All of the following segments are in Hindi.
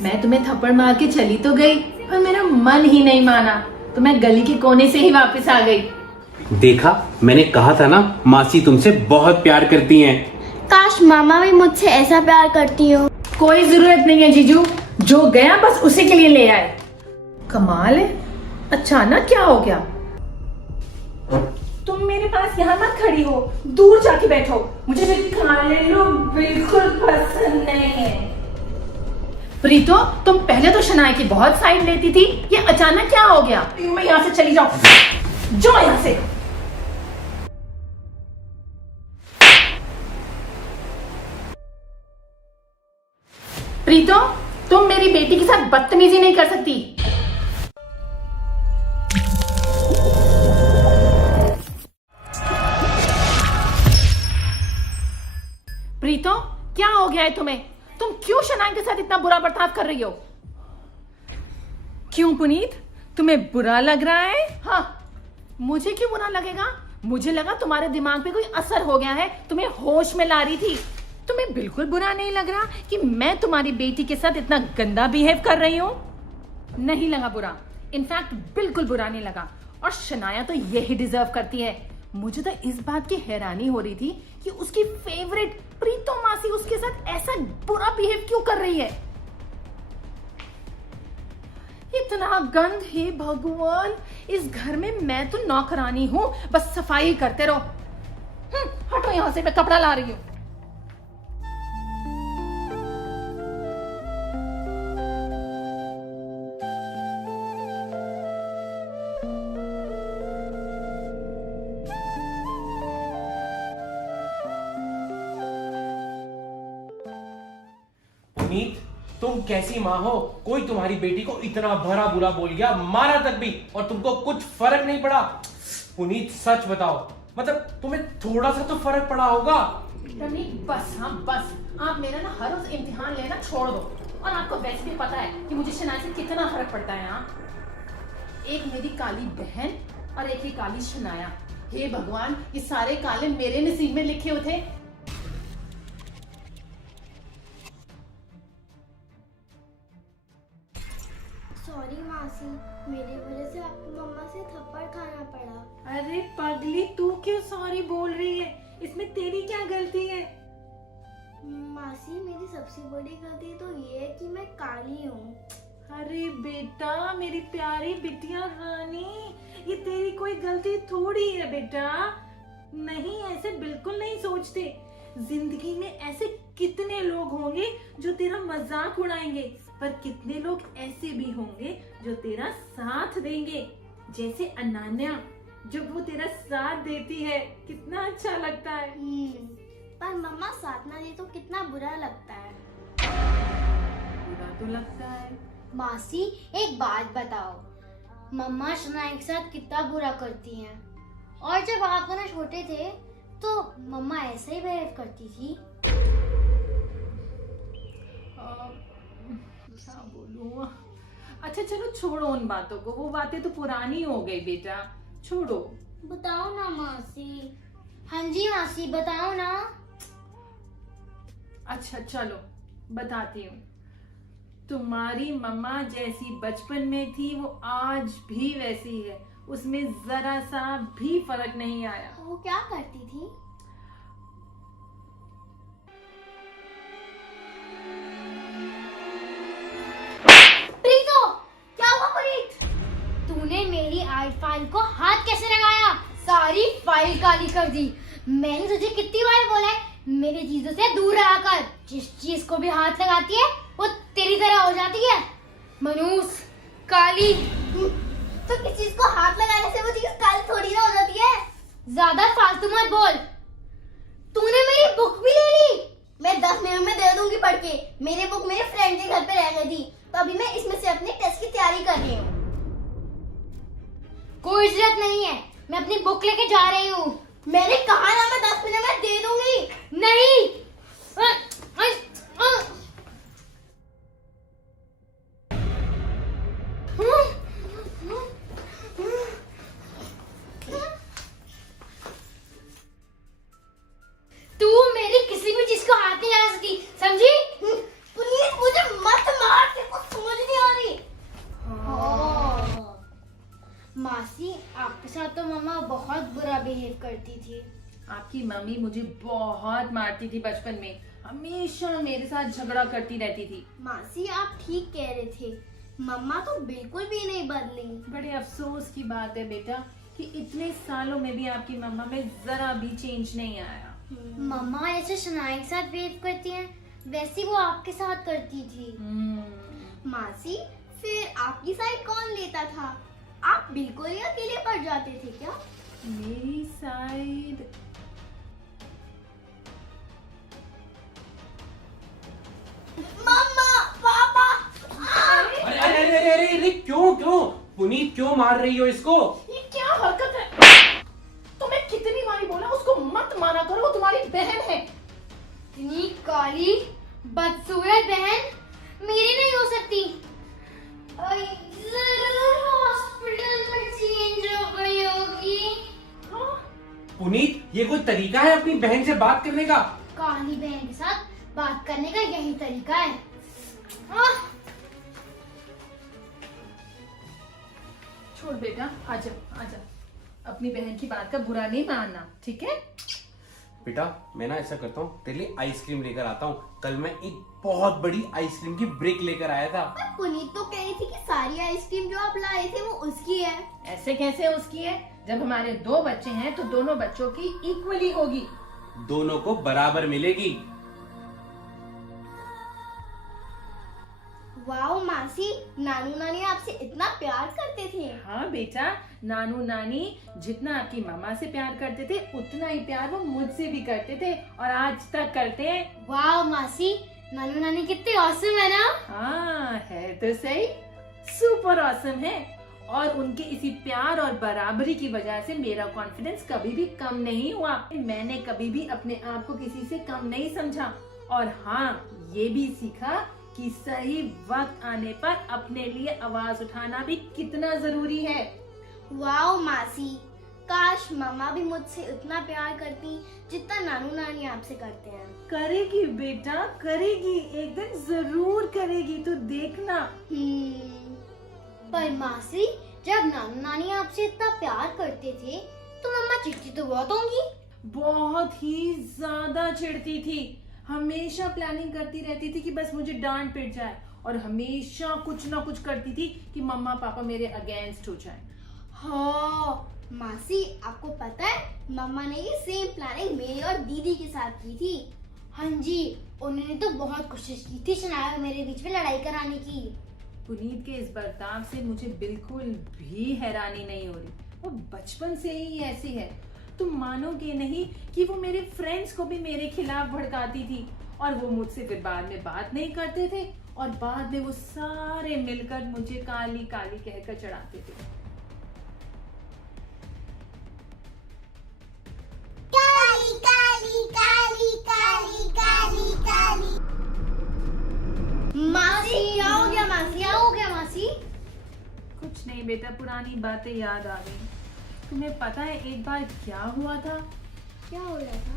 मैं तुम्हें थप्पड़ मार के चली तो गई, पर मेरा मन ही नहीं माना, तो मैं गली के कोने से ही वापस आ गई। देखा, मैंने कहा था ना, मासी तुमसे बहुत प्यार करती हैं। काश मामा भी मुझसे ऐसा प्यार करती हो। कोई जरूरत नहीं है जीजू, जो गया बस उसी के लिए ले आए। कमाल है, अचानक क्या हो गया? तुम मेरे पास यहाँ मत खड़ी हो, दूर जाके बैठो। मुझे मेरे काले लोग बिल्कुल पसंद नहीं है। प्रीतो, तुम पहले तो शनाया की बहुत साइड लेती थी, ये अचानक क्या हो गया? मैं यहाँ से चली जाओ, जाओ यहाँ से। प्रीतो, तुम मेरी बेटी के साथ बदतमीजी नहीं कर सकती। प्रीतो, क्या हो गया है तुम्हें? तुम क्यों शनाया के साथ इतना बुरा बर्ताव कर रही हो? क्यों पुनीत, तुम्हें बुरा लग रहा है? हाँ, मुझे क्यों बुरा लगेगा? मुझे लगा तुम्हारे दिमाग पे कोई असर हो गया है, तुम्हें होश में ला रही थी। तुम्हें बिल्कुल बुरा नहीं लग रहा कि मैं तुम्हारी बेटी के साथ इतना गंदा बिहेव कर रही हूँ? नहीं लगा बुरा, इनफैक्ट बिल्कुल बुरा नहीं लगा। और शनाया तो यही डिजर्व करती है। मुझे तो इस बात की हैरानी हो रही थी कि उसकी फेवरेट प्रीतो मासी उसके साथ ऐसा बुरा बिहेव क्यों कर रही है। इतना गंद, हे भगवान, इस घर में मैं तो नौकरानी हूं, बस सफाई करते रहो। हटो यहां से, मैं कपड़ा ला रही हूं। पुनीत, तुम कैसी माँ हो? कोई तुम्हारी बेटी को इतना भरा बुरा बोल गया, मारा तक भी, और तुमको कुछ फर्क नहीं पड़ा? पुनीत सच बताओ, मतलब तुम्हें थोड़ा सा तो फर्क पड़ा होगा। रवि बस, हाँ बस, आप मेरा ना हर रोज इम्तिहान लेना छोड़ दो। और आपको वैसे भी पता है कि मुझे शनाया से कितना फर्क पड़ता है। हाँ, एक मेरी काली बहन और एक ही काली शनाया। हे भगवान, ये सारे काले मेरे नसीब में लिखे हुए थे। सॉरी मासी, मेरी वजह से आपको मम्मा से थप्पड़ खाना पड़ा। अरे पगली, तू क्यों सॉरी बोल रही है? इसमें तेरी क्या गलती है? मासी, मेरी सबसे बड़ी गलती तो ये है कि मैं काली हूँ। अरे बेटा, मेरी प्यारी बिटिया रानी, ये तेरी कोई गलती थोड़ी है बेटा। नहीं, ऐसे बिल्कुल नहीं सोचते। जिंदगी में ऐसे कितने लोग होंगे जो तेरा मजाक उड़ाएंगे, पर कितने लोग ऐसे भी होंगे जो तेरा साथ देंगे। जैसे अनन्या, जब वो तेरा साथ देती है कितना अच्छा लगता है। पर मम्मा साथ ना दे तो कितना बुरा लगता है। बुरा तो लगता है। मासी, एक बात बताओ, मम्मा शनाया के साथ कितना बुरा करती हैं, और जब आप दोनों छोटे थे तो मम्मा ऐसे ही बिहेव करती थी। क्या बोलूं? अच्छा चलो, छोड़ो उन बातों को, वो बातें तो पुरानी हो गई बेटा, छोड़ो। बताओ ना मासी। हाँ जी मासी, बताओ ना। अच्छा चलो, बताती हूँ। तुम्हारी मम्मा जैसी बचपन में थी वो आज भी वैसी है, उसमें जरा सा भी फर्क नहीं आया। वो क्या करती थी? प्रीतो, क्या हुआ प्रीत? तूने मेरी आर्ट फाइल को हाथ कैसे लगाया? सारी फाइल काली कर दी। मैंने तुझे कितनी बार बोला है मेरे चीजों से दूर रहा कर। जिस चीज को भी हाथ लगाती है वो तेरी तरह हो जाती है। मनूस, काली। तो किस चीज को हाथ लगाने से वो चीज काली थोड़ी ना हो जाती है। ज्यादा फालतू मत बोल। तूने मेरी बुक भी ले ली। मैं 10 मिनट में दे दूंगी पढ़ के। मेरी बुक मेरे फ्रेंड के घर पे रह गई थी, तो अभी मैं इसमें से अपने टेस्ट की तैयारी कर रही हूँ। कोई जरूरत नहीं है, मैं अपनी बुक लेके जा रही हूँ। मैंने कहा ना, मैं 10 मिनट में दे दूंगी। नहीं। तू मेरी किसी भी चीज को हाथ नहीं लगा सकती, समझी? प्लीज मुझे मत मार। करती थी। आपकी मम्मी मुझे बहुत मारती थी बचपन में, हमेशा मेरे साथ झगड़ा करती रहती थी। मासी आप ठीक कह रहे थे, मम्मा तो बिल्कुल भी नहीं बदली। बड़े अफसोस की बात है बेटा कि इतने सालों में भी आपकी मम्मा में जरा भी चेंज नहीं आया। मम्मा ऐसे शनाया के साथ बिहेव करती हैं, वैसे वो आपके साथ करती थी। मासी फिर आपकी साइड कौन लेता था? आप बिल्कुल ही अकेले पड़ जाते थे क्या? मेरी साइड मम्मा, पापा। अरे अरे अरे अरे अरे अरे, क्यों क्यों पुनीत, क्यों मार रही हो इसको? ये क्या हरकत है? तुम्हें कितनी बारी बोला उसको मत मारा करो, वो तुम्हारी बहन है। इतनी काली बदसूरत बहन मेरी नहीं हो सकती। जरूर हॉस्पिटल में चेंज हो गई होगी। पुनीत, ये कोई तरीका है अपनी बहन से बात करने का? काली बहन के साथ बात करने का यही तरीका है। आह! छोड़ बेटा, आजा आजा, अपनी बहन की बात का बुरा नहीं मानना, ठीक है? बेटा मैं ना ऐसा करता हूँ, तेरे लिए आइसक्रीम लेकर आता हूँ। कल मैं एक बहुत बड़ी आइसक्रीम की ब्रेक लेकर आया था। पुनीत तो कह रही थी कि सारी आइसक्रीम जो आप लाए थे वो उसकी है। ऐसे कैसे उसकी है? जब हमारे 2 बच्चे हैं तो दोनों बच्चों की इक्वली होगी। दोनों को बराबर मिलेगी। वाओ मासी, नानू नानी आपसे इतना प्यार करते थे। हाँ बेटा, नानू नानी जितना आपकी मामा से प्यार करते थे उतना ही प्यार वो मुझसे भी करते थे और आज तक करते हैं। वाओ मासी, नानू नानी कितने ऑसम है ना। हाँ है तो सही, सुपर ऑसम है। और उनके इसी प्यार और बराबरी की वजह से मेरा कॉन्फिडेंस कभी भी कम नहीं हुआ। मैंने कभी भी अपने आप को किसी से कम नहीं समझा। और हाँ, ये भी सीखा कि सही वक्त आने पर अपने लिए आवाज उठाना भी कितना जरूरी है। वाओ मासी, काश मम्मा भी मुझसे उतना प्यार करती जितना नानू नानी आपसे करते हैं। करेगी बेटा, करेगी, एक दिन जरूर करेगी, तो देखना। पर मासी, जब नानू नानी आपसे इतना प्यार करते थे तो मम्मा चिढ़ती तो बहुत होंगी। बहुत ही ज्यादा चिढ़ती थी, हमेशा प्लानिंग करती रहती थी कि बस मुझे डांट पिट जाए, और हमेशा कुछ ना कुछ करती थी कि मम्मा पापा मेरे अगेंस्ट हो जाए। हाँ मासी, आपको पता है मम्मा ने ये सेम प्लानिंग मेरी और दीदी के साथ की थी। हाँ जी, उन्होंने तो बहुत कोशिश की थी शनाया और मेरे बीच में लड़ाई कराने की। पुनीत के इस बर्ताव से मुझे बिल्कुल भी हैरानी नहीं हो रही, वो बचपन से ही ऐसी है। तुम मानोगे नहीं कि वो मेरे फ्रेंड्स को भी मेरे खिलाफ भड़काती थी, और वो मुझसे फिर बाद में बात नहीं करते थे, और बाद में वो सारे मिलकर मुझे काली काली कहकर चढ़ाते थे। काली काली काली काली काली काली। मासी क्या हो गया? मासी क्या हो गया? मासी कुछ नहीं बेटा, पुरानी बातें याद आ गई। तुम्हें पता है एक बार क्या हुआ था? क्या हो रहा था?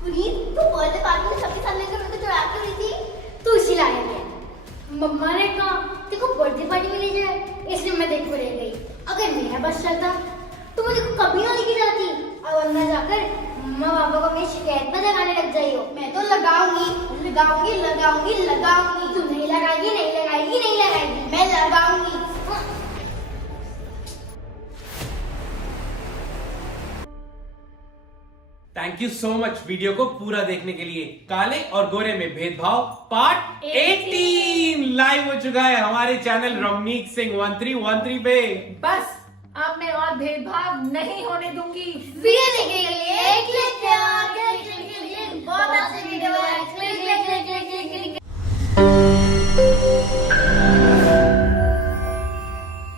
पुनीत, तू बर्थडे पार्टी में सबके सामने मेरे को चढ़ा के हुई थी, तू इसी लायक है। मम्मा ने कहा देखो बर्थडे पार्टी में ले जाए, इसलिए मैं देखो ले गई। अगर मेरा बस चलता तो मुझे कभी ना लेके जाती। अब अंदर जाकर मम्मा पापा को मेरी शिकायत में लगाने लग जाई हो। मैं तो लगाऊंगी लगाऊंगी लगाऊंगी लगाऊंगी। तू नहीं लगाएगी नहीं लगाएगी नहीं लगाएगी, मैं लगाऊंगी। Thank you so much video को पूरा देखने के लिए। काले और गोरे में भेदभाव पार्ट 18 लाइव हो चुका है हमारे चैनल रमनीक सिंह 1313 पे। बस अब मैं और भेदभाव नहीं होने दूंगी। वीडियो देखने के